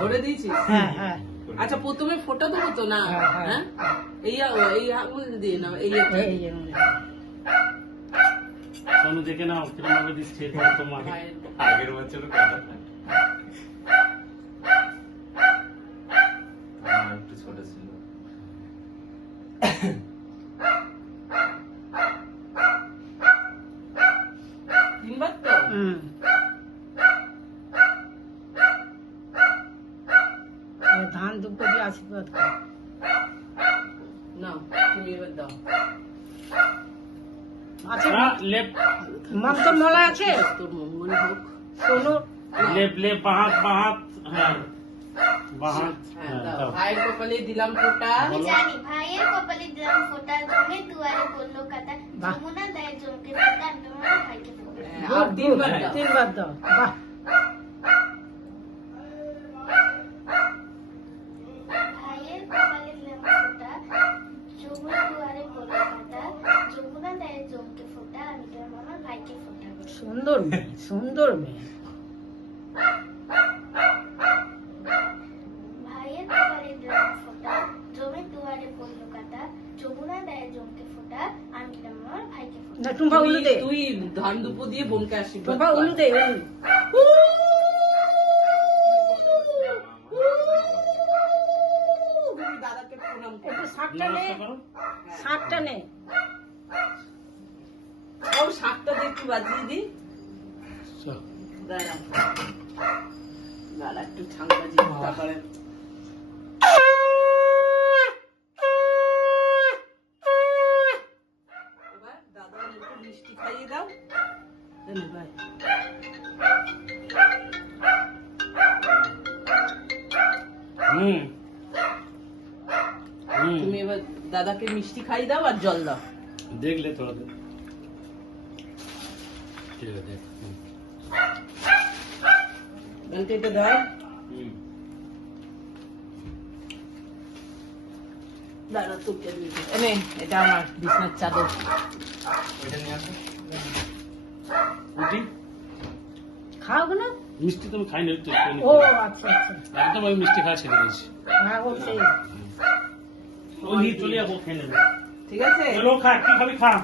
ভরে দিয়েছিস? হ্যাঁ হ্যাঁ আচ্ছা প্রথমে ফোঁটা দেবো তো না? হ্যাঁ এই আঙুল দিয়ে না এই সোনু দেখে নাও কিরম ভাবে দিচ্ছে তোমাকে আগের বছর কথা একটু ছোট ছিল। তিনবার তো? ধান দুঃখ দিয়ে আশীর্বাদ কর। না তুমি এবার দাও। আছে লেফট মন্ত্র মালা আছে তোর মঙ্গল হোক। শোনো লেফট লেফট বাহাত হ্যাঁ বাহাত হ্যাঁ দাও। ভাইয়ের কপালে দিলাম ফোঁটা। আমি জানি ভাইয়ের কপালে দিলাম ফোঁটা, জমে দুয়ারে পড়লো কাটা, যমুনা দেয় জমকে ফোঁটা, আমি তোমার ভাইকে ফোঁটা। আর তিনবার দাও। তিনবার দাও। বাহ ভাইয়ের কপালে দিলাম ফোঁটা, জমে দুয়ারে পড়লো কাটা, যমুনা দেয় জমকে ফোঁটা, আমি তোমার ভাইকে ফোঁটা। সুন্দর মেয়ে সুন্দর মেয়ে। ভাইয়ের কপালে দিলাম ফোঁটা, জমে দুয়ারে পড়লো কাটা, যমুনা দেয় জমকে ফোঁটা, আমি তোমার ভাইকে ফোঁটা। না টুম্পা উলু দে, তুই ধান দুপো দিয়ে বোনকে আশীর্বাদ টুম্পা কর। উলু দে উলু। তুমি দাদাকে প্রণাম কর। একটু শাকটা নে, নমস্কার করো শাকটা নে। ও শাকটা দিয়ে একটু বাজিয়ে দিই। দাঁড়া দাঁড়া একটু ছাং বাজিয়ে তারপরে এবার দাদা একটু মিষ্টি খাইয়ে দাও। জানো ভাই হুম হুম তুমি এবার দাদাকে মিষ্টি খাইয়ে দাও আর জল দাও। দেখলে তোরা দেখ ঠিক আছে দেখ বলতে এটা দাও। হুম দাঁড়া তোকে এনে এটা আমার বিছনার চাদর। ওইটা নিয়ে আসো। রুটি খাও না? মিষ্টি তুমি খাই না তো ও আচ্ছা আচ্ছা একদম আমি মিষ্টি খাওয়া ছেড়ে দিয়েছি হ্যাঁ ও সেই ও নিয়ে চলে যাবো খেয়ে নেবে ঠিক আছে? চলো খা কি খাবি খা